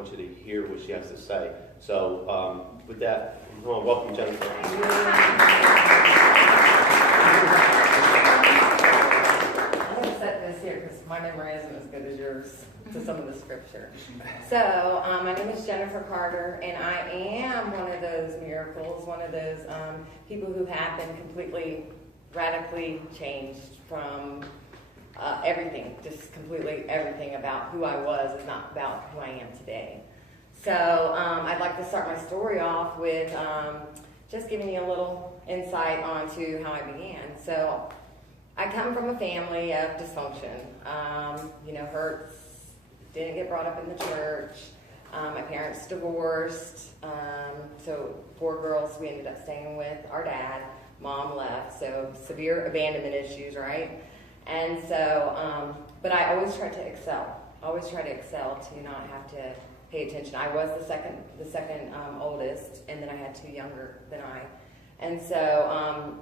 want you to hear what she has to say. So with that, I want to welcome Jennifer. I'm going to set this here because my memory isn't as good as yours to some of the scripture. So my name is Jennifer Carter, and I am one of those miracles, one of those people who have been completely, radically changed from everything, just completely everything about who I was is not about who I am today. So I'd like to start my story off with just giving you a little insight onto how I began. So I come from a family of dysfunction, hurts, didn't get brought up in the church. My parents divorced, so 4 girls we ended up staying with our dad. Mom left, so severe abandonment issues, right? And so, but I always tried to excel. Always try to excel to not have to pay attention. I was the second oldest, and then I had 2 younger than I. And so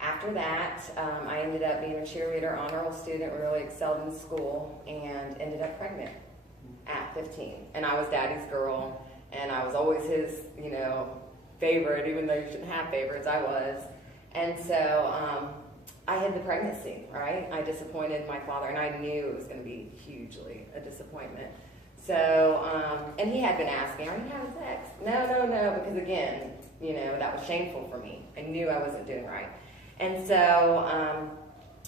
after that, I ended up being a cheerleader, honor roll student, really excelled in school, and ended up pregnant at 15. And I was daddy's girl, and I was always his, favorite, even though you shouldn't have favorites, I was. And so I hid the pregnancy, right? I disappointed my father, and I knew it was going to be hugely a disappointment. So, and he had been asking, are you having sex? No, because again, that was shameful for me. I knew I wasn't doing right. And so,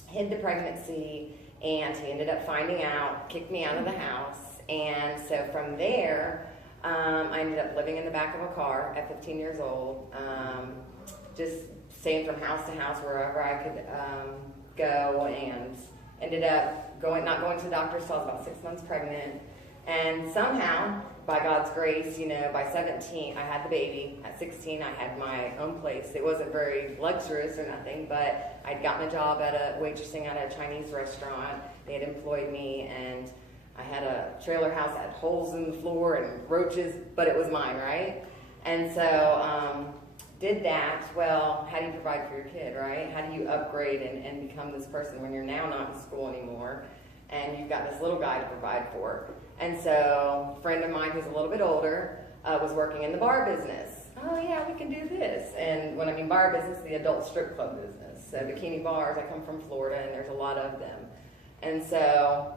hid the pregnancy, and he ended up finding out, kicked me out of the house. And so from there, I ended up living in the back of a car at 15 years old, just staying from house to house wherever I could go, and ended up not going to the doctor until I was about 6 months pregnant. And somehow, by God's grace, by 17, I had the baby. At 16, I had my own place. It wasn't very luxurious or nothing, but I'd gotten a job waitressing at a Chinese restaurant. They had employed me, and I had a trailer house that had holes in the floor and roaches, but it was mine, right? And so, did that. Well, how do you provide for your kid, right? How do you upgrade and become this person when you're now not in school anymore, and you've got this little guy to provide for? And so, a friend of mine who's a little bit older was working in the bar business. Oh yeah, we can do this. And when I mean bar business, the adult strip club business. So bikini bars, I come from Florida, and there's a lot of them. And so,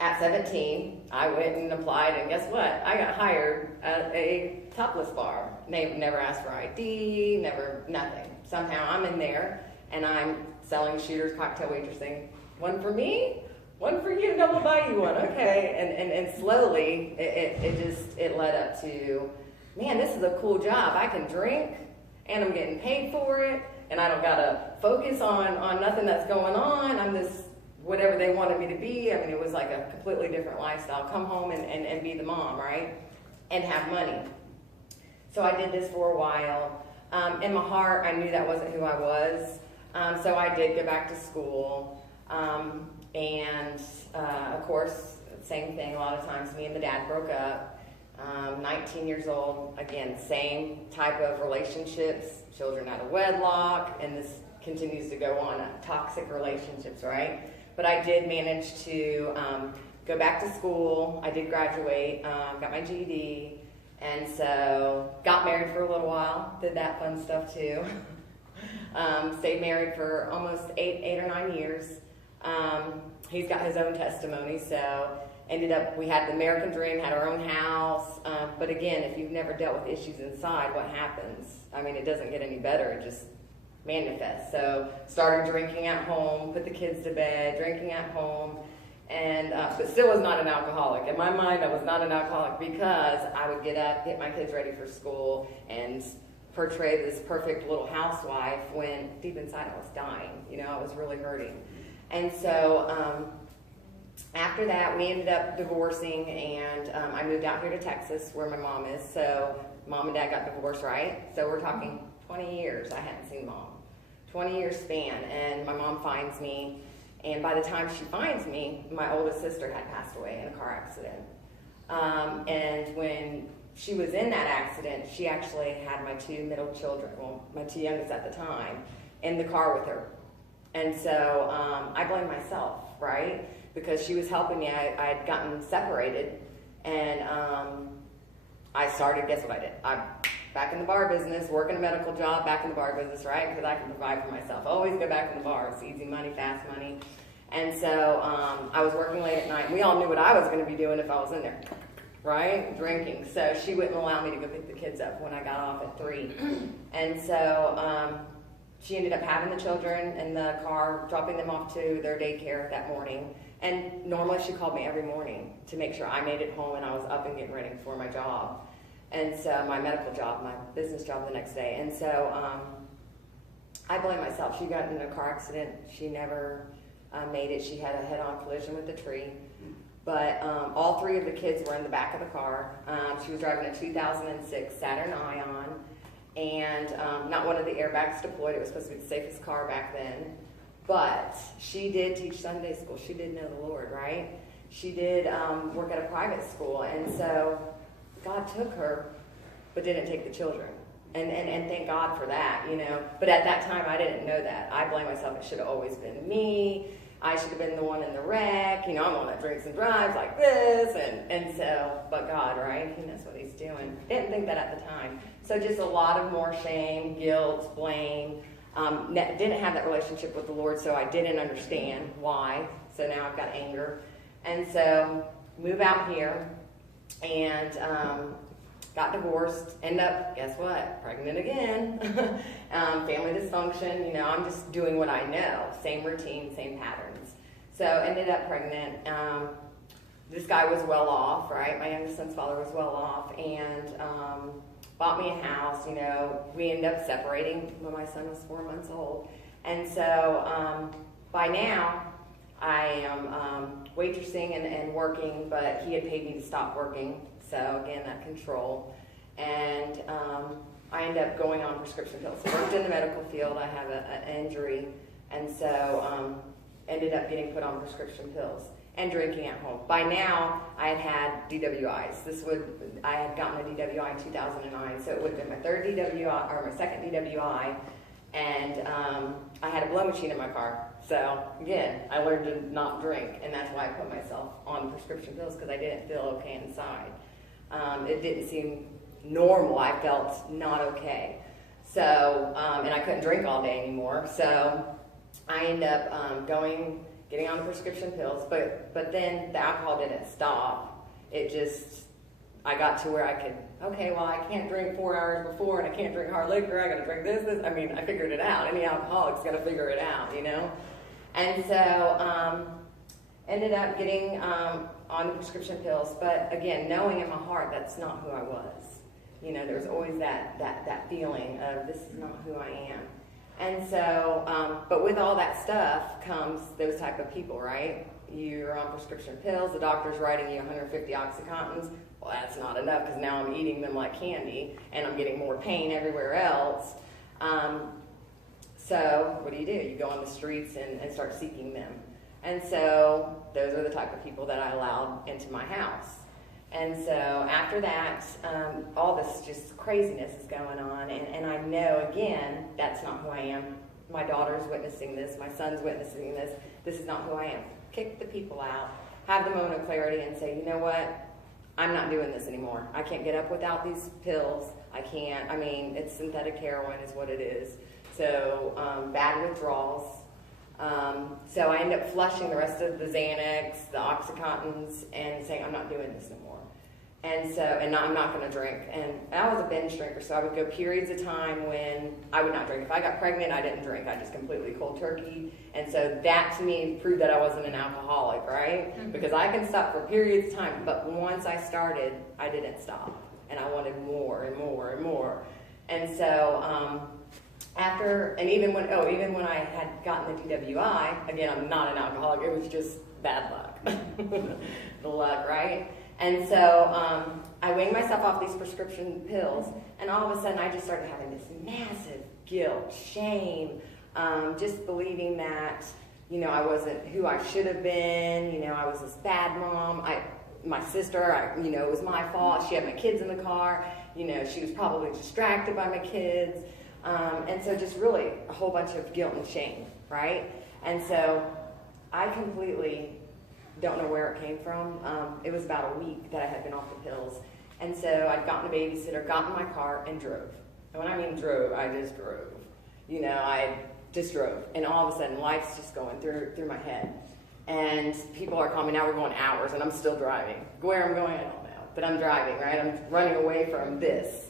at 17, I went and applied, and guess what? I got hired at a topless bar. They never asked for ID, nothing. Somehow I'm in there, and I'm selling shooters, cocktail waitressing. One for me, one for you, no, we'll buy you one, okay. And slowly, it led up to, man, this is a cool job. I can drink, and I'm getting paid for it, and I don't gotta focus on nothing that's going on. I'm this whatever they wanted me to be. I mean, it was like a completely different lifestyle. Come home and be the mom, right? And have money. So I did this for a while. In my heart, I knew that wasn't who I was. So I did go back to school. And of course, same thing. A lot of times, me and the dad broke up. 19 years old, again, same type of relationships, children out of wedlock, and this continues to go on, toxic relationships, right? But I did manage to go back to school. I did graduate, got my GED, and so got married for a little while, did that fun stuff too. Stayed married for almost 8 or 9 years. He's got his own testimony, so we had the American dream, had our own house, but again, if you've never dealt with issues inside, what happens? I mean, it doesn't get any better, it just manifest. So started drinking at home, put the kids to bed, drinking at home, and but still was not an alcoholic. In my mind, I was not an alcoholic because I would get up, get my kids ready for school, and portray this perfect little housewife when deep inside I was dying. I was really hurting. And so after that, we ended up divorcing, and I moved out here to Texas where my mom is. So mom and dad got divorced, right? So we're talking 20 years I hadn't seen mom. 20-year span, and my mom finds me, and by the time she finds me, my oldest sister had passed away in a car accident. And when she was in that accident, she actually had my 2 middle children, well, my 2 youngest at the time, in the car with her. And so I blame myself, right? Because she was helping me. I had gotten separated, and I started, guess what I did? I'm back in the bar business, working a medical job, back in the bar business, right? Because I can provide for myself. Always go back in the bar. It's easy money, fast money. And so I was working late at night. And we all knew what I was going to be doing if I was in there, right? Drinking. So she wouldn't allow me to go pick the kids up when I got off at 3. And so she ended up having the children in the car, dropping them off to their daycare that morning. And normally she called me every morning to make sure I made it home and I was up and getting ready for my job. And so my medical job, my business job the next day. And so I blame myself. She got in a car accident. She never made it. She had a head-on collision with a tree. But all 3 of the kids were in the back of the car. She was driving a 2006 Saturn Ion. And not one of the airbags deployed. It was supposed to be the safest car back then. But she did teach Sunday school. She did know the Lord, right? She did work at a private school. And so God took her, but didn't take the children. And thank God for that, you know. But at that time, I didn't know that. I blame myself. It should have always been me. I should have been the one in the wreck. You know, I'm the one that drinks and drives like this. And so, but God, right? He knows what he's doing. Didn't think that at the time. So just a lot of more shame, guilt, blame. Didn't have that relationship with the Lord, so I didn't understand why. So now I've got anger. And so move out here and got divorced. End up, guess what? Pregnant again. Family dysfunction. You know, I'm just doing what I know. Same routine, same patterns. So ended up pregnant. This guy was well off, right? My youngest son's father was well off, and bought me a house. You know, we ended up separating when my son was 4 months old. And so by now, I am waitressing and working, but he had paid me to stop working. So again, that control. And I ended up going on prescription pills. Worked in the medical field. I have an injury. And so ended up getting put on prescription pills and drinking at home. By now, I had DWIs. I had gotten a DWI in 2009, so it would have been my third DWI, or my second DWI, and I had a blow machine in my car. So again, I learned to not drink, and that's why I put myself on prescription pills, because I didn't feel okay inside. It didn't seem normal. I felt not okay. So, and I couldn't drink all day anymore, so I ended up getting on the prescription pills, but then the alcohol didn't stop. I got to where I could, okay, well, I can't drink 4 hours before, and I can't drink hard liquor, I gotta drink this. I mean, I figured it out. Any alcoholic's gotta figure it out, you know? And so, ended up getting on the prescription pills, but again, knowing in my heart that's not who I was. You know, there's always that feeling of this is not who I am. And so, but with all that stuff comes those type of people, right? You're on prescription pills, the doctor's writing you 150 Oxycontins. Well, that's not enough, because now I'm eating them like candy, and I'm getting more pain everywhere else. So what do? You go on the streets and start seeking them. And so those are the type of people that I allowed into my house. And so after that, all this just craziness is going on, and I know, again, that's not who I am. My daughter's witnessing this, my son's witnessing this. This is not who I am. Kick the people out, have the moment of clarity, and say, you know what? I'm not doing this anymore. I can't get up without these pills. I can't. I mean, it's synthetic heroin is what it is. So bad withdrawals. So I end up flushing the rest of the Xanax, the Oxycontins, and saying, I'm not doing this anymore. And so, I'm not going to drink. And I was a binge drinker, so I would go periods of time when I would not drink. If I got pregnant, I didn't drink. I just completely cold turkey. And so that, to me, proved that I wasn't an alcoholic, right? Mm-hmm. Because I can stop for periods of time, but once I started, I didn't stop. And I wanted more and more and more. And so, even when I had gotten the DWI, again, I'm not an alcoholic, it was just bad luck. The luck, right? And so I weaned myself off these prescription pills, and all of a sudden I just started having this massive guilt, shame, just believing that, you know, I wasn't who I should have been, you know, I was this bad mom. My sister, you know, it was my fault. She had my kids in the car, you know, she was probably distracted by my kids. And so just really a whole bunch of guilt and shame, right? And so I completely don't know where it came from. It was about a week that I had been off the pills. And so I'd gotten a babysitter, got in my car, and drove. And when I mean drove, I just drove. You know, I just drove. And all of a sudden, life's just going through my head. And people are calling me, now we're going hours, and I'm still driving. Where I'm going, I don't know. But I'm driving, right? I'm running away from this.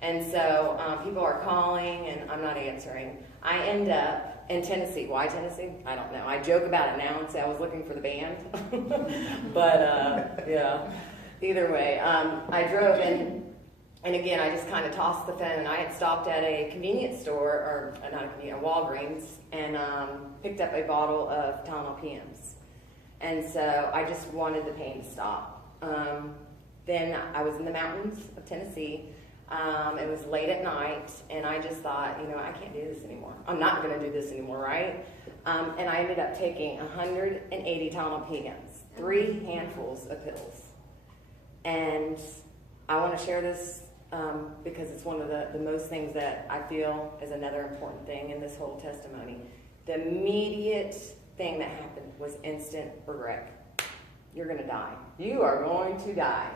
And so people are calling, and I'm not answering. I end up in Tennessee. Why Tennessee? I don't know. I joke about it now and say I was looking for the band. But, yeah. Either way, I drove in, and again, I just kind of tossed the phone. I had stopped at a convenience store, or not a convenience, a Walgreens, and picked up a bottle of Tylenol PMs. And so I just wanted the pain to stop. Then I was in the mountains of Tennessee. It was late at night, and I just thought, you know, I can't do this anymore. I'm not going to do this anymore, right? And I ended up taking 180 Tylenol PMs, 3 handfuls of pills. And I want to share this because it's one of the most things that I feel is another important thing in this whole testimony. The immediate thing that happened was instant regret. You're going to die. You are going to die.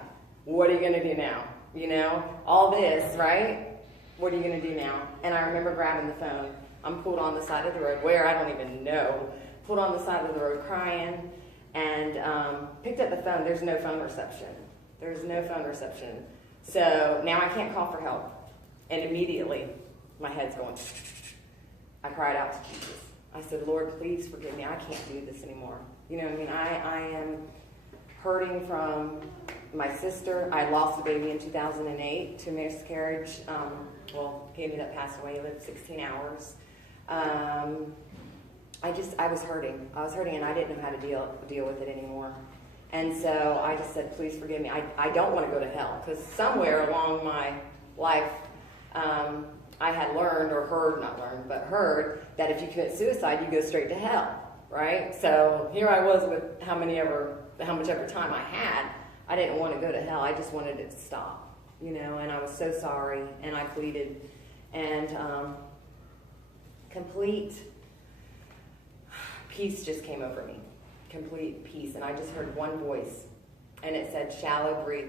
What are you going to do now? You know, all this, right? What are you going to do now? And I remember grabbing the phone. I'm pulled on the side of the road, where I don't even know. Pulled on the side of the road crying, and picked up the phone. There's no phone reception. There's no phone reception. So now I can't call for help. And immediately, my head's going. I cried out to Jesus. I said, Lord, please forgive me. I can't do this anymore. You know what I mean? I am hurting from my sister. I lost a baby in 2008 to miscarriage. Well, he ended up passing away. He lived 16 hours. I was hurting. I was hurting, and I didn't know how to deal with it anymore. And so I just said, please forgive me. I don't want to go to hell, because somewhere along my life, I had learned, or heard, not learned, but heard that if you commit suicide, you go straight to hell, right? So here I was with how much ever time I had. I didn't want to go to hell. I just wanted it to stop, you know, and I was so sorry, and I pleaded, and complete peace just came over me. Complete peace. And I just heard one voice, and it said, shallow breathe.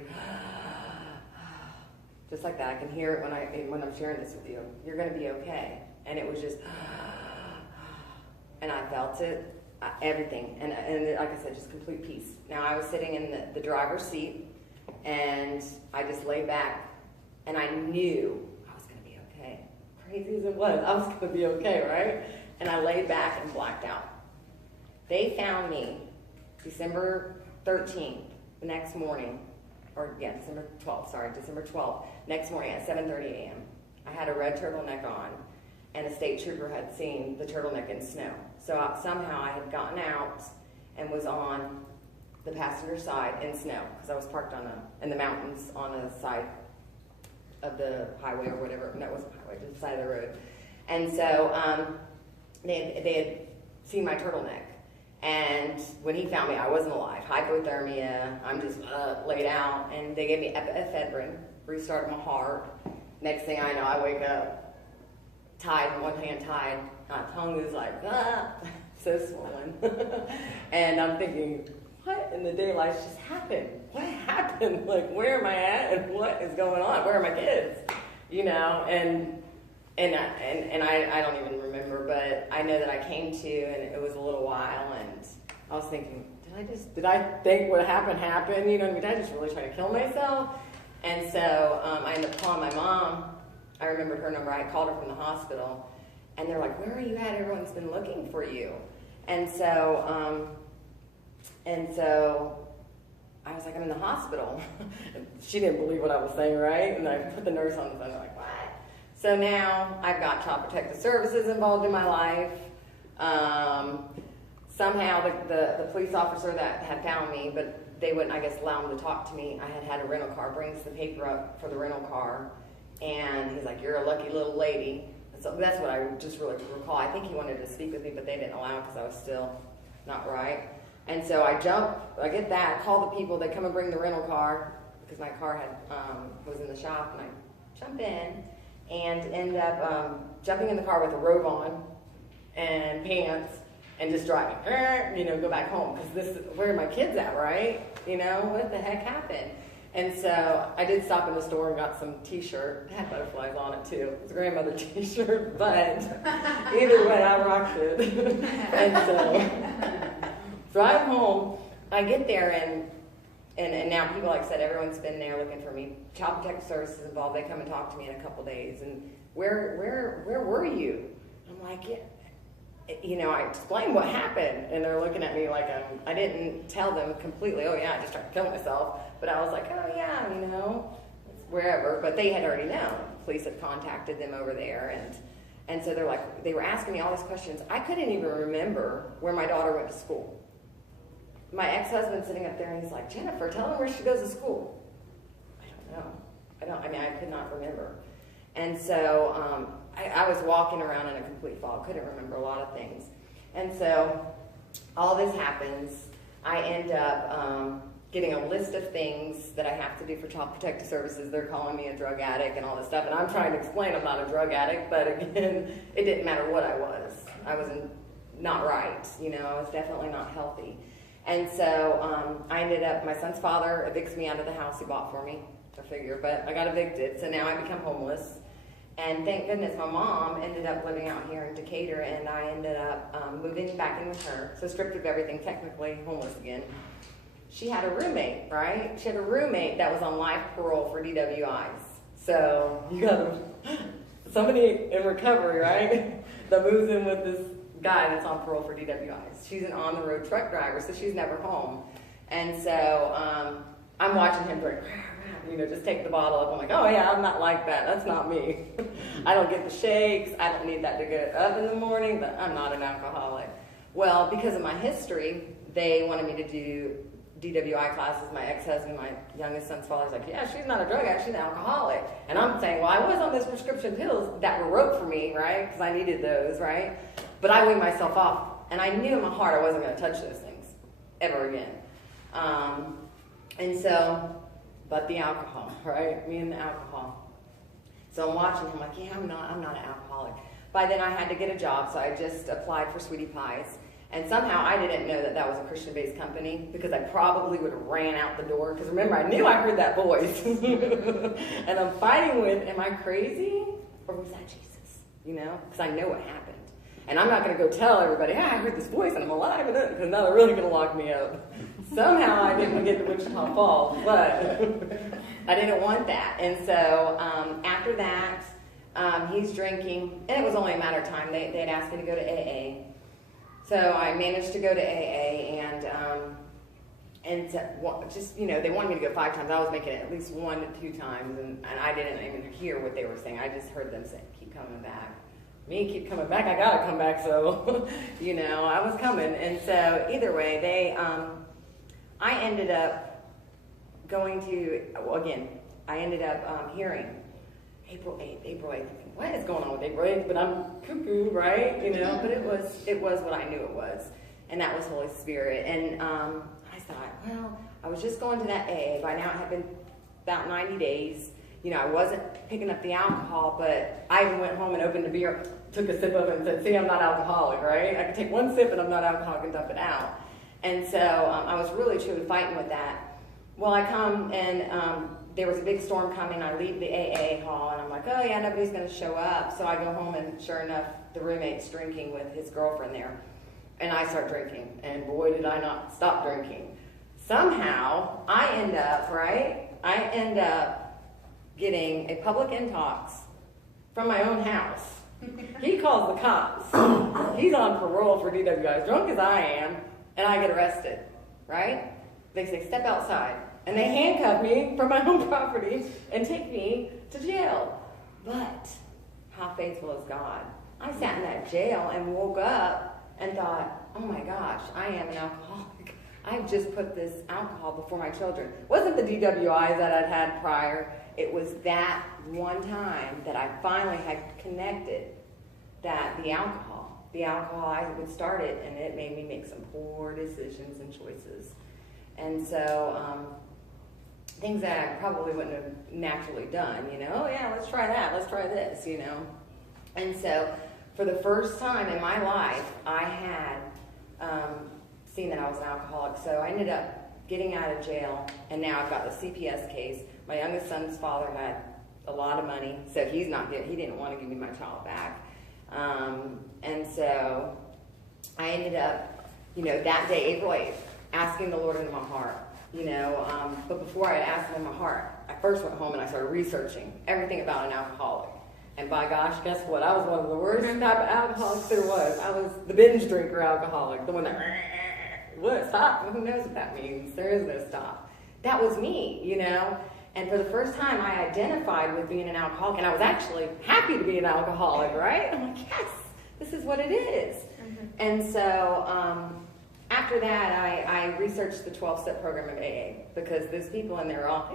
Just like that. I can hear it when I'm sharing this with you. You're going to be okay. And it was just, and I felt it, everything. And like I said, just complete peace. Now I was sitting in the driver's seat, and I just laid back, and I knew I was going to be okay. Crazy as it was, I was going to be okay, right? And I laid back and blacked out. They found me December 13th, the next morning, December 12th, next morning at 7:30 a.m. I had a red turtleneck on, and a state trooper had seen the turtleneck in snow. So somehow I had gotten out and was on the passenger side in snow, because I was parked in the mountains on a side of the highway or whatever. No, it wasn't a highway, just the side of the road. And so they had seen my turtleneck. And when he found me, I wasn't alive. Hypothermia, I'm just laid out. And they gave me ephedrine, restarted my heart. Next thing I know, I wake up, tied, one hand tied. My tongue is like, so swollen. And I'm thinking, what in the daylight just happened? What happened? Like, where am I at? And what is going on? Where are my kids? You know, and I don't even remember, but I know that I came to, and it was a little while, and I was thinking, did I think what happened? You know what I mean? Did I just really try to kill myself? And so I ended up calling my mom. I remembered her number. I called her from the hospital, and they're like, where are you at? Everyone's been looking for you. And so I was like, I'm in the hospital. She didn't believe what I was saying, right? And I put the nurse on the phone. I'm like, what? So now I've got Child Protective Services involved in my life. Somehow the police officer that had found me, but they wouldn't, I guess, allow him to talk to me. I had a rental car, brings the paper up for the rental car, and he's like, you're a lucky little lady. So that's what I just really recall. I think he wanted to speak with me, but they didn't allow it because I was still not right. And so I get that, call the people, they come and bring the rental car, because my car was in the shop, and I jump in, and end up jumping in the car with a robe on and pants and just driving, go back home, because where are my kids at, right? What the heck happened? And so I did stop in the store and got some t-shirt. It had butterflies on it too. It was a grandmother t-shirt, but either way, I rocked it. And so drive home, I get there and now people, like I said, everyone's been there looking for me. Child Protective Services involved. They come and talk to me in a couple days. And where were you? I'm like, yeah. You know, I explained what happened, and they're looking at me like I didn't tell them completely, oh yeah, I just tried to kill myself, but I was like, oh yeah, you know, wherever, but they had already known. Police had contacted them over there, and so they're like, they were asking me all these questions. I couldn't even remember where my daughter went to school. My ex-husband's sitting up there, and he's like, Jennifer, tell him where she goes to school. I don't know. I could not remember. And so, I was walking around in a complete fog, couldn't remember a lot of things. And so all this happens. I end up getting a list of things that I have to do for Child Protective Services. They're calling me a drug addict and all this stuff. And I'm trying to explain I'm not a drug addict, but again, it didn't matter what I was. I was not right, you know, I was definitely not healthy. And so I ended up, my son's father evicts me out of the house he bought for me, I figure, but I got evicted, so now I become homeless. And thank goodness my mom ended up living out here in Decatur, and I ended up moving back in with her. So stripped of everything, technically homeless again. She had a roommate, right? She had a roommate that was on life parole for DWIs. So you got somebody in recovery, right? That moves in with this guy that's on parole for DWIs. She's an on-the-road truck driver, so she's never home. And so I'm watching him drink. You know, just take the bottle up. I'm like, oh yeah, I'm not like that. That's not me. I don't get the shakes. I don't need that to get up in the morning, but I'm not an alcoholic. Well, because of my history, they wanted me to do DWI classes. My ex-husband, my youngest son's father's like, yeah, she's not a drug addict, she's an alcoholic. And I'm saying, well, I was on those prescription pills that were wrote for me, right? Because I needed those, right? But I weighed myself off, and I knew in my heart I wasn't going to touch those things ever again. And so, but the alcohol, right? Me and the alcohol. So I'm watching him like, yeah, I'm not an alcoholic. By then I had to get a job, so I just applied for Sweetie Pies. And somehow I didn't know that that was a Christian-based company, because I probably would have ran out the door. Because remember, I knew I heard that voice. And I'm fighting with, am I crazy? Or was that Jesus? You know, because I know what happened. And I'm not going to go tell everybody, hey, I heard this voice and I'm alive, because now they're really going to lock me up. Somehow I didn't get to Wichita Falls, but I didn't want that. And so after that, he's drinking, and it was only a matter of time. They had asked me to go to AA. So I managed to go to AA, and just, you know, they wanted me to go 5 times. I was making it at least 1 to 2 times, and I didn't even hear what they were saying. I just heard them say, keep coming back. Me keep coming back, I gotta come back, so, you know, I was coming. And so either way, I ended up going to, well, again, I ended up hearing April 8th. What is going on with April 8th? But I'm cuckoo, right? You know, but it was what I knew it was. And that was Holy Spirit. And I thought, well, I was just going to that AA. By now it had been about 90 days. You know, I wasn't picking up the alcohol, but I even went home and opened a beer, took a sip of it and said, see, I'm not alcoholic, right? I could take 1 sip and I'm not alcoholic and dump it out. And so I was really, truly fighting with that. Well, I come and there was a big storm coming. I leave the AA hall and I'm like, oh yeah, nobody's going to show up. So I go home and sure enough, the roommate's drinking with his girlfriend there. And I start drinking. And boy, did I not stop drinking. Somehow, I end up getting a public intox from my own house. He calls the cops. He's on parole for DWI, as drunk as I am, and I get arrested, right? They say, step outside. And they handcuff me from my own property and take me to jail. But how faithful is God? I sat in that jail and woke up and thought, oh my gosh, I am an alcoholic. I've just put this alcohol before my children. It wasn't the DWIs that I'd had prior. It was that one time that I finally had connected that the alcohol, I would start it, and it made me make some poor decisions and choices. And so things that I probably wouldn't have naturally done, you know, oh yeah, let's try that, let's try this, you know. And so for the first time in my life, I had seen that I was an alcoholic. So I ended up getting out of jail, and now I've got the CPS case. My youngest son's father had a lot of money, so he didn't want to give me my child back. And so I ended up, that day, April 8th, asking the Lord into my heart, but before I asked him in my heart, I first went home and I started researching everything about an alcoholic. And by gosh, guess what? I was one of the worst type of alcoholics there was. I was the binge drinker alcoholic, the one that, what, stop? Who knows what that means? There is no stop. That was me, And for the first time, I identified with being an alcoholic, and I was actually happy to be an alcoholic, right? I'm like, yes, this is what it is. Mm-hmm. And so after that, I researched the 12-step program of AA, because those people in there are all,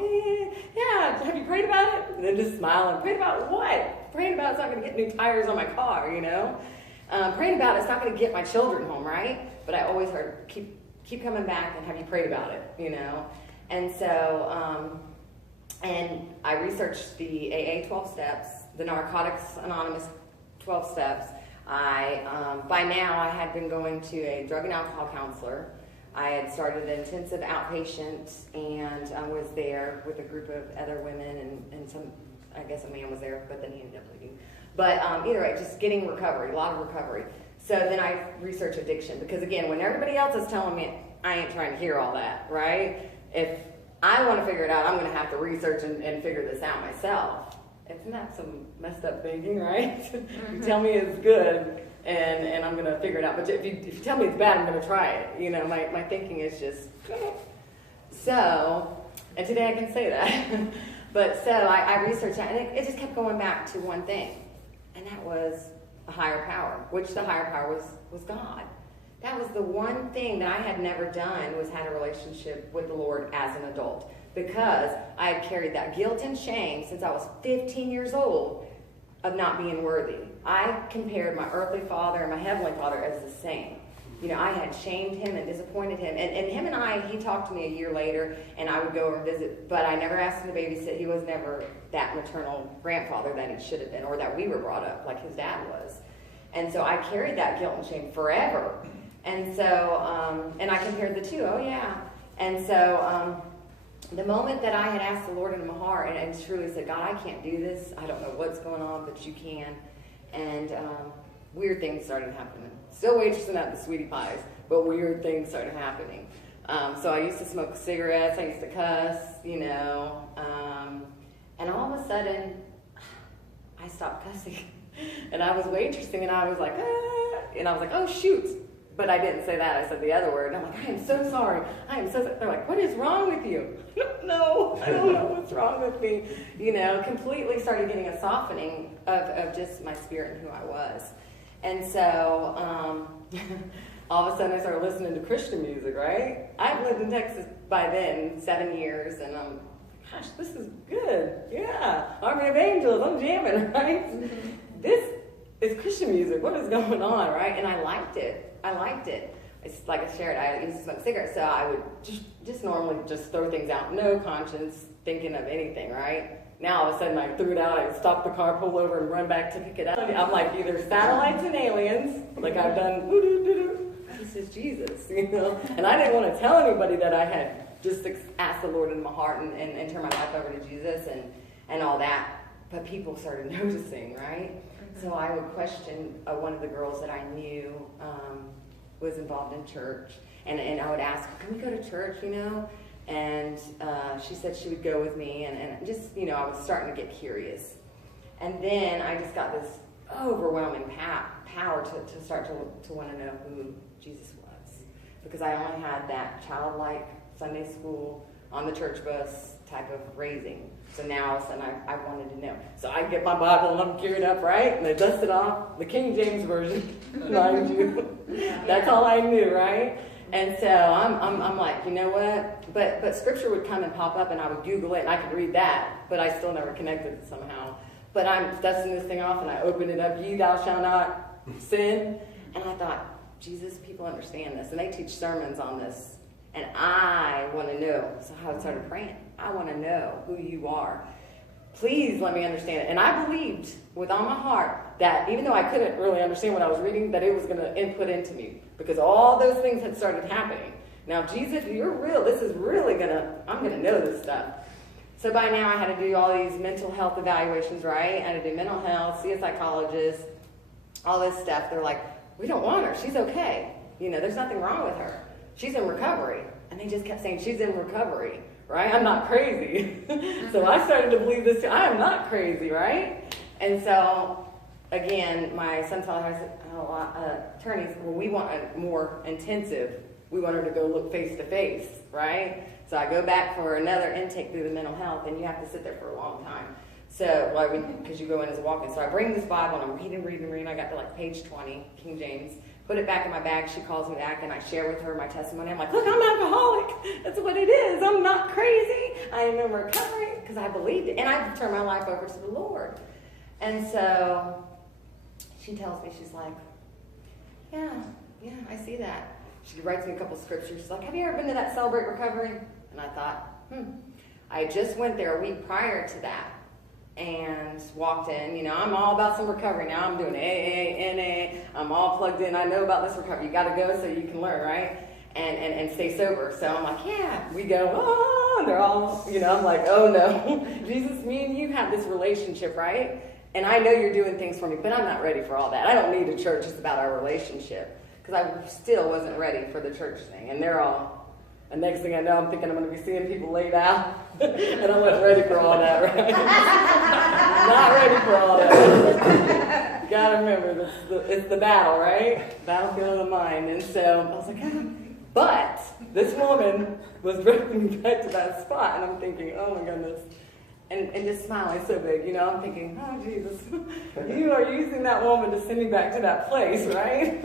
yeah, have you prayed about it? And then just smiling. Prayed about what? Praying about it's not going to get new tires on my car, Praying about it's not going to get my children home, right? But I always heard, keep coming back, and have you prayed about it, And so, and I researched the AA 12 steps, the Narcotics Anonymous 12 steps. By now, I had been going to a drug and alcohol counselor. I had started an intensive outpatient, and I was there with a group of other women, and some, I guess a man was there, but then he ended up leaving. But either way, just getting recovery, a lot of recovery. So then I researched addiction, because again, when everybody else is telling me, I ain't trying to hear all that, right? If I want to figure it out, I'm going to have to research and figure this out myself. Isn't that some messed up thinking, right? Mm-hmm. You tell me it's good, and I'm going to figure it out. But if you tell me it's bad, I'm going to try it. My thinking is just, so, and today I can say that. But so I researched that, and it just kept going back to one thing, and that was a higher power, which the higher power was God. That was the one thing that I had never done, was had a relationship with the Lord as an adult, because I had carried that guilt and shame since I was 15 years old of not being worthy. I compared my earthly father and my heavenly father as the same. I had shamed him and disappointed him. And him and he talked to me a year later, and I would go over and visit, but I never asked him to babysit. He was never that maternal grandfather that he should have been, or that we were brought up like his dad was. And so I carried that guilt and shame forever. And so, and I compared the two. Oh, yeah. And so the moment that I had asked the Lord into my heart and truly said, God, I can't do this. I don't know what's going on, but you can. And weird things started happening. Still waitressing at the Sweetie Pies, but weird things started happening. So I used to smoke cigarettes. I used to cuss, and all of a sudden, I stopped cussing. And I was waitressing, and I was like, and I was like, oh, shoot. But I didn't say that. I said the other word. And I'm like, I am so sorry. I am so sorry. They're like, what is wrong with you? No, I don't know what's wrong with me. Completely started getting a softening of just my spirit and who I was. And so all of a sudden I started listening to Christian music, right? I've lived in Texas by then 7 years, and gosh, this is good. Yeah, Army of Angels, I'm jamming, right? Mm-hmm. This is Christian music. What is going on, right? And I liked it. It's like I shared, I used to smoke cigarettes, so I would just normally just throw things out, no conscience, thinking of anything, right? Now all of a sudden I threw it out, I would stop the car, pull over, and run back to pick it up. I'm like either satellites and aliens, like I've done, this is Jesus, And I didn't want to tell anybody that I had just asked the Lord in my heart and turned my life over to Jesus and all that. But people started noticing, right? So I would question one of the girls that I knew was involved in church, and I would ask, can we go to church, And she said she would go with me, and just, I was starting to get curious. And then I just got this overwhelming power to start to want to know who Jesus was. Because I only had that childlike Sunday school, on the church bus type of raising. So now all of a sudden I wanted to know. So I get my Bible and I'm geared up, right? And I dust it off, the King James Version, mind you. That's all I knew, right? And so I'm like, you know what? But scripture would come and pop up, and I would Google it, and I could read that, but I still never connected it somehow. But I'm dusting this thing off, and I opened it up, ye thou shalt not sin. And I thought, Jesus, people understand this, and they teach sermons on this. And I want to know. So I started praying. I want to know who you are. Please let me understand it. And I believed with all my heart that even though I couldn't really understand what I was reading, that it was going to input into me. Because all those things had started happening. Now, Jesus, you're real. This is really I'm going to know this stuff. So by now I had to do all these mental health evaluations, right? I had to do mental health, see a psychologist, all this stuff. They're like, we don't want her. She's okay. There's nothing wrong with her. She's in recovery. And they just kept saying, she's in recovery, right? I'm not crazy. So I started to believe this too. I am not crazy, right? And so, again, my son told her, I said, attorneys, well, we want a more intensive. We want her to go look face to face, right? So I go back for another intake through the mental health, and you have to sit there for a long time. So, because you go in as a walk-in. So I bring this Bible, and I'm reading. I got to like page 20, King James. Put it back in my bag. She calls me back, and I share with her my testimony. I'm like, look, I'm alcoholic. That's what it is. I'm not crazy. I am in recovery because I believed it. And I turned my life over to the Lord. And so she tells me, she's like, yeah, I see that. She writes me a couple scriptures. She's like, have you ever been to that Celebrate Recovery? And I thought, I just went there a week prior to that and walked in. I'm all about some recovery now. I'm doing AA, NA. I'm all plugged in. I know about this recovery. You got to go so you can learn, right? And stay sober. So I'm like, yeah. We go, and they're all, I'm like, oh no. Jesus, me and you have this relationship, right? And I know you're doing things for me, but I'm not ready for all that. I don't need a church. It's about our relationship. Because I still wasn't ready for the church thing. And they're all, and next thing I know, I'm thinking I'm going to be seeing people laid out. And I wasn't ready for all that, right? Not ready for all that. You got to remember, it's the battle, right? Battlefield of the mind. And so I was like, but this woman was bringing me back to that spot. And I'm thinking, oh my goodness. And just smiling so big, I'm thinking, oh, Jesus, you are using that woman to send me back to that place, right?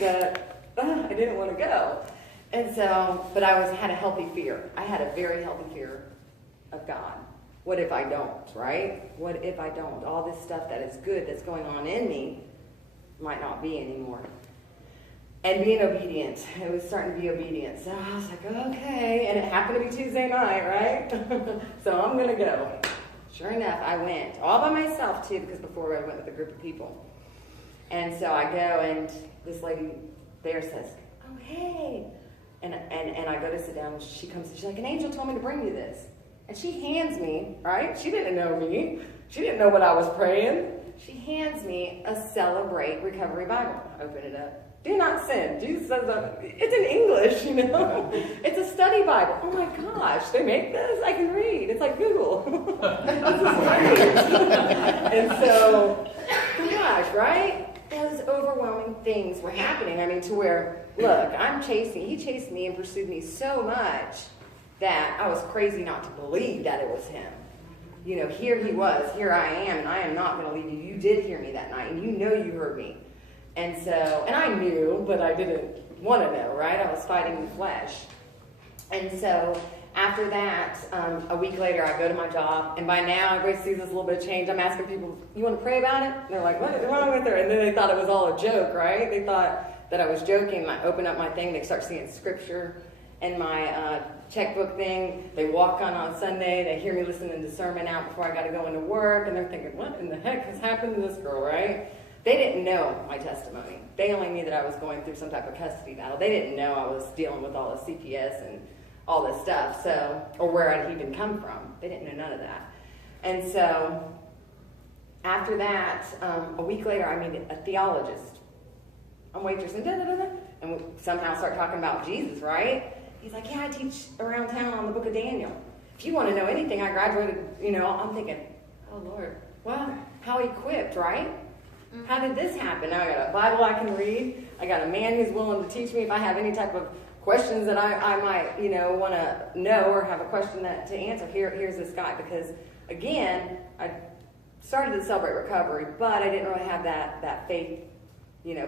That I didn't want to go. And so, but I had a healthy fear. I had a very healthy fear of God. What if I don't, right? What if I don't? All this stuff that is good that's going on in me might not be anymore. And being obedient. It was starting to be obedient. So I was like, okay. And it happened to be Tuesday night, right? So I'm going to go. Sure enough, I went. All by myself, too, because before I went with a group of people. And so I go, and this lady there says, oh, hey. And I go to sit down, and she comes, and she's like, an angel told me to bring you this. And she hands me, right? She didn't know me. She didn't know what I was praying. She hands me a Celebrate Recovery Bible. I open it up. Do not sin. Jesus says it's in English, It's a study Bible. Oh my gosh, they make this? I can read. It's like Google. This is great. And so, gosh, right? Those overwhelming things were happening. I mean, to where, look, he chased me and pursued me so much that I was crazy not to believe that it was him. Here he was, here I am, and I am not going to leave you. You did hear me that night, and you heard me. And so, and I knew, but I didn't want to know, right? I was fighting the flesh. And so, after that, a week later, I go to my job, and by now, everybody sees this little bit of change. I'm asking people, you want to pray about it? And they're like, what is wrong with her? And then they thought it was all a joke, right? They thought that I was joking. I open up my thing, they start seeing scripture and my checkbook thing. They walk on Sunday, they hear me listening to sermon out before I got to go into work, and they're thinking, what in the heck has happened to this girl, right? They didn't know my testimony. They only knew that I was going through some type of custody battle. They didn't know I was dealing with all the CPS and all this stuff, or where I'd even come from. They didn't know none of that. And so, after that, a week later, I meet a theologist. I'm waitressing, and we somehow start talking about Jesus, right? He's like, yeah, I teach around town on the book of Daniel. If you want to know anything, I graduated, I'm thinking, oh, Lord, well, how equipped, right? How did this happen? Now I got a Bible I can read. I got a man who's willing to teach me if I have any type of questions that I might, want to know or have a question to answer. Here's this guy. Because, again, I started to Celebrate Recovery, but I didn't really have that faith,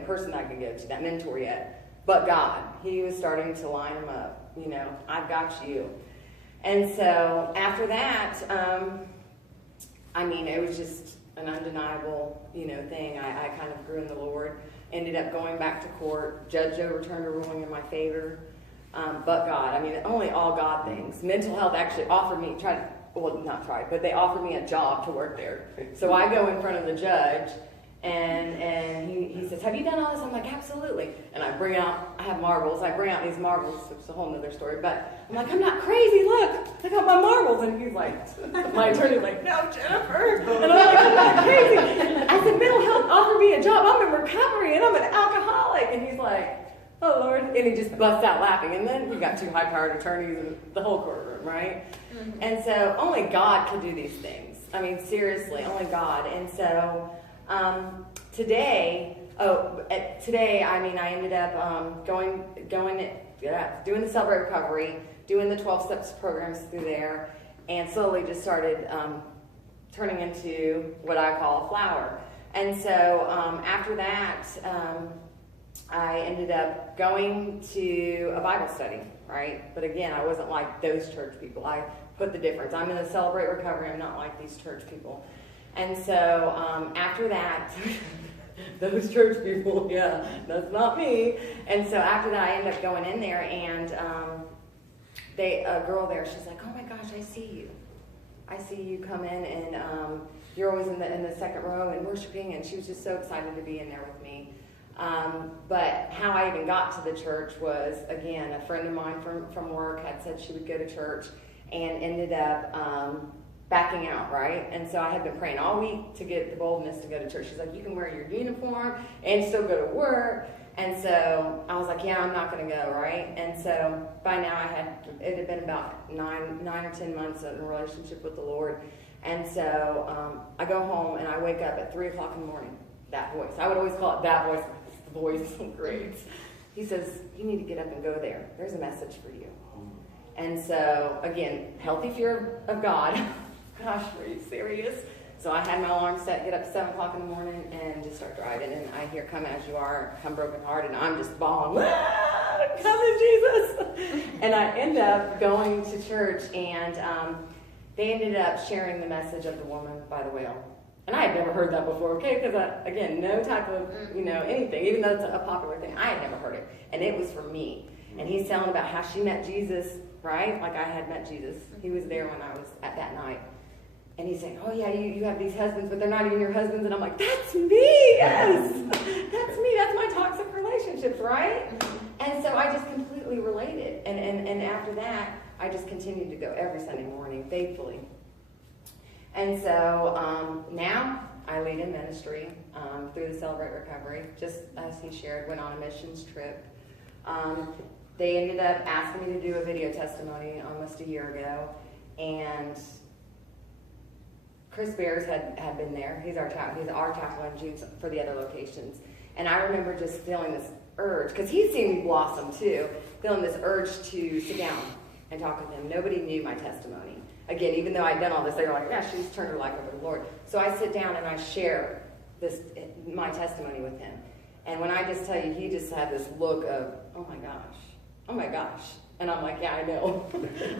person I could go to, that mentor yet. But God, he was starting to line him up. I've got you. And so after that, it was just an undeniable, thing. I kind of grew in the Lord. Ended up going back to court. Judge overturned a ruling in my favor. But God, only all God things. Mental health actually offered me, but they offered me a job to work there. So I go in front of the judge, And he says, have you done all this? I'm like, absolutely. And I have marbles. I bring out these marbles. It's a whole nother story. But I'm like, I'm not crazy. Look, I got my marbles. And he's like, my attorney's like, no, Jennifer. And I'm like, I'm not crazy. I said, mental health offered me a job. I'm in recovery and I'm an alcoholic. And he's like, oh, Lord. And he just busts out laughing. And then we got two high-powered attorneys in the whole courtroom, right? Mm-hmm. And so only God can do these things. I mean, seriously, only God. And so today, I ended up doing the Celebrate Recovery, doing the 12 steps programs through there, and slowly just started turning into what I call a flower. And so after that, I ended up going to a Bible study, right? But again, I wasn't like those church people. I put the difference. I'm in the Celebrate Recovery. I'm not like these church people. And so after that, those church people, yeah, that's not me. And so after that, I ended up going in there, and a girl there, she's like, oh my gosh, I see you. I see you come in, and you're always in the second row and worshiping, and she was just so excited to be in there with me. But how I even got to the church was, again, a friend of mine from work had said she would go to church and ended up backing out, right? And so I had been praying all week to get the boldness to go to church. She's like, you can wear your uniform and still go to work. And so I was like, yeah, I'm not going to go, right? And so by now it had been about 9 or 10 months in a relationship with the Lord. And so I go home and I wake up at 3 o'clock in the morning. That voice. I would always call it that voice. The voice. Great. He says, you need to get up and go there. There's a message for you. And so, again, healthy fear of God. Gosh, are you serious? So I had my alarm set, get up at 7 o'clock in the morning, and just start driving. And I hear, come as you are, come broken heart, and I'm just bawling, come to Jesus. And I end up going to church, and they ended up sharing the message of the woman by the well. And I had never heard that before, okay? Because, again, no type of, anything, even though it's a popular thing, I had never heard it. And it was for me. And he's telling about how she met Jesus, right? Like I had met Jesus. He was there when I was at that night. And he's saying, oh, yeah, you have these husbands, but they're not even your husbands. And I'm like, that's me, yes. That's me. That's my toxic relationships, right? And so I just completely related. And after that, I just continued to go every Sunday morning faithfully. And so now I lead in ministry through the Celebrate Recovery, just as he shared, went on a missions trip. They ended up asking me to do a video testimony almost a year ago, and Chris Bears had been there. He's our chaplain for the other locations. And I remember just feeling this urge, because he's seen me blossom too, feeling this urge to sit down and talk with him. Nobody knew my testimony. Again, even though I'd done all this, they were like, yeah, she's turned her life over to the Lord. So I sit down and I share my testimony with him. And when I just tell you, he just had this look of, oh my gosh. And I'm like, yeah, I know.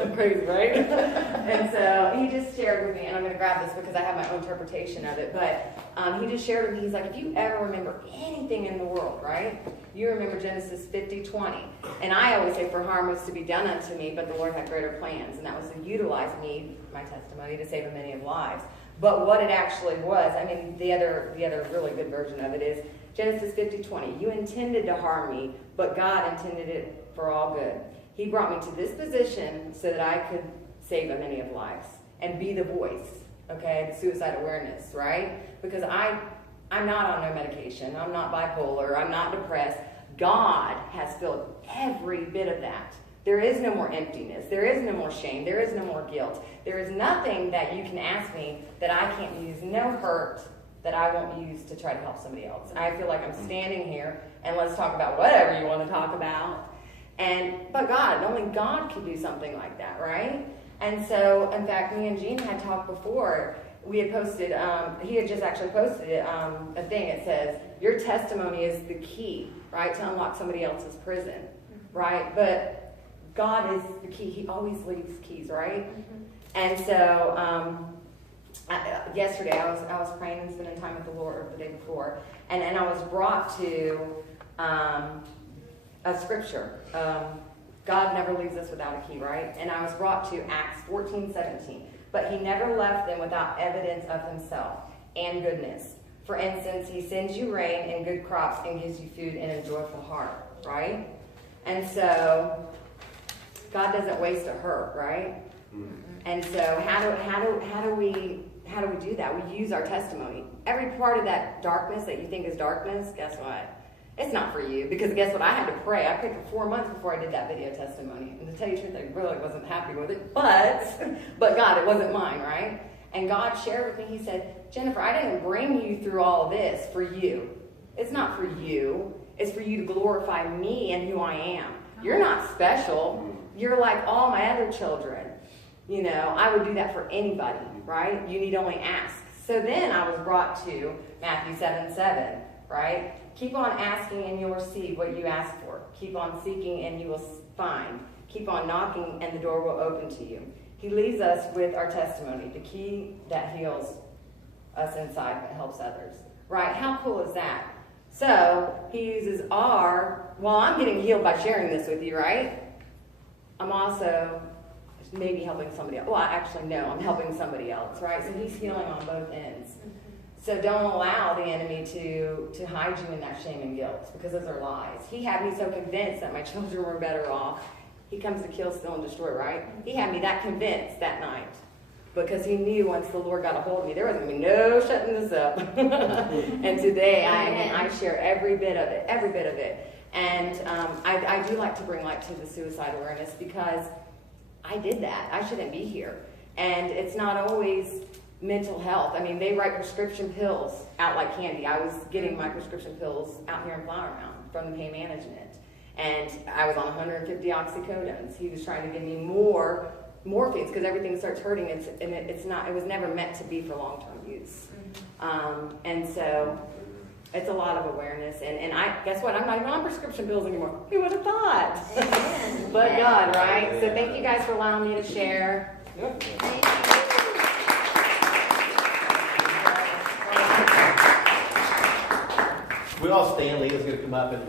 I'm crazy, right? And so he just shared with me, and I'm going to grab this because I have my own interpretation of it, but he just shared with me, he's like, if you ever remember anything in the world, right, you remember Genesis 50:20. And I always say, for harm was to be done unto me, but the Lord had greater plans, and that was to utilize me, my testimony, to save a many of lives. But what it actually was, I mean, the other really good version of it is Genesis 50:20. You intended to harm me, but God intended it for all good. He brought me to this position so that I could save a many of lives and be the voice, okay, the suicide awareness, right? Because I'm not on no medication. I'm not bipolar. I'm not depressed. God has filled every bit of that. There is no more emptiness. There is no more shame. There is no more guilt. There is nothing that you can ask me that I can't use, no hurt that I won't use to try to help somebody else. I feel like I'm standing here, and let's talk about whatever you want to talk about. But God, only God could do something like that, right? And so, in fact, me and Gene had talked before. We had posted, he had just actually posted a thing. It says, your testimony is the key, right, to unlock somebody else's prison, right? But God is the key. He always leaves keys, right? And so, yesterday I was praying and spending time with the Lord the day before, and I was brought to a scripture. God never leaves us without a key, right? And I was brought to Acts 14:17. But he never left them without evidence of himself and goodness. For instance, he sends you rain and good crops and gives you food and a joyful heart, right? And so God doesn't waste a hurt, right? And so how do we do that? We use our testimony. Every part of that darkness that you think is darkness, guess what? It's not for you, because guess what? I had to pray. I prayed for 4 months before I did that video testimony. And to tell you the truth, I really wasn't happy with it. But God, it wasn't mine, right? And God shared with me, he said, Jennifer, I didn't bring you through all this for you. It's not for you. It's for you to glorify me and who I am. You're not special. You're like all my other children. You know, I would do that for anybody, right? You need only ask. So then I was brought to Matthew 7:7, right? Keep on asking and you'll receive what you ask for. Keep on seeking and you will find. Keep on knocking and the door will open to you. He leaves us with our testimony, the key that heals us inside but helps others, right? How cool is that? So he uses I'm getting healed by sharing this with you, right? I'm also maybe helping somebody else. Well, actually, no, I'm helping somebody else, right? So he's healing on both ends. So don't allow the enemy to hide you in that shame and guilt, because those are lies. He had me so convinced that my children were better off. He comes to kill, steal, and destroy, right? He had me that convinced that night, because he knew once the Lord got a hold of me, there was going to be no shutting this up. And today I share every bit of it. And I do like to bring light to the suicide awareness, because I did that. I shouldn't be here. And it's not always mental health. I mean, they write prescription pills out like candy. I was getting my prescription pills out here in Flower Mound from the pain management. And I was on 150 oxycodones. He was trying to give me more morphines, because everything starts hurting. It was never meant to be for long-term use. And so it's a lot of awareness. And guess what? I'm not even on prescription pills anymore. Who would have thought? But God, right? So thank you guys for allowing me to share. We all stand. Leah's going to come up and